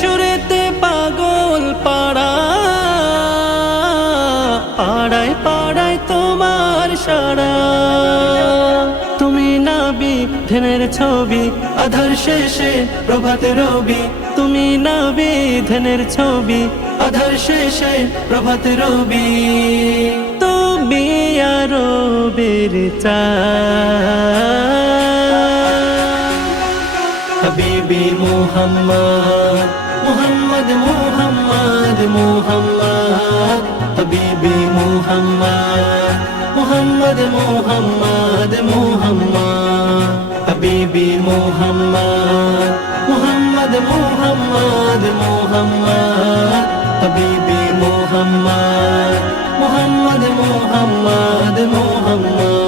সুরেতে পাগল পাড়া, পাড়ায় পাড়ায় তোমার সারা। তুমি নবী ধ্যানের ছবি, আধার শেষে প্রভাতে রবি। তুমি নবী ধ্যানের ছবি, আধার শেষে প্রভাতে রবি। তুমি আরো বের হাবিবি মুহাম্মদ, মুহাম্মদ মুহাম্মদ মুহাম্মদ, হাবিবি মুহাম্মদ, মুহাম্মদ মুহাম্মদ মুহাম্মদ, হাবিবি মুহাম্মদ, মুহাম্মদ মুহাম্মদ মুহাম্মদ, হাবিবি মুহাম্মদ, মুহাম্মদ মুহাম্মদ মুহাম্মদ।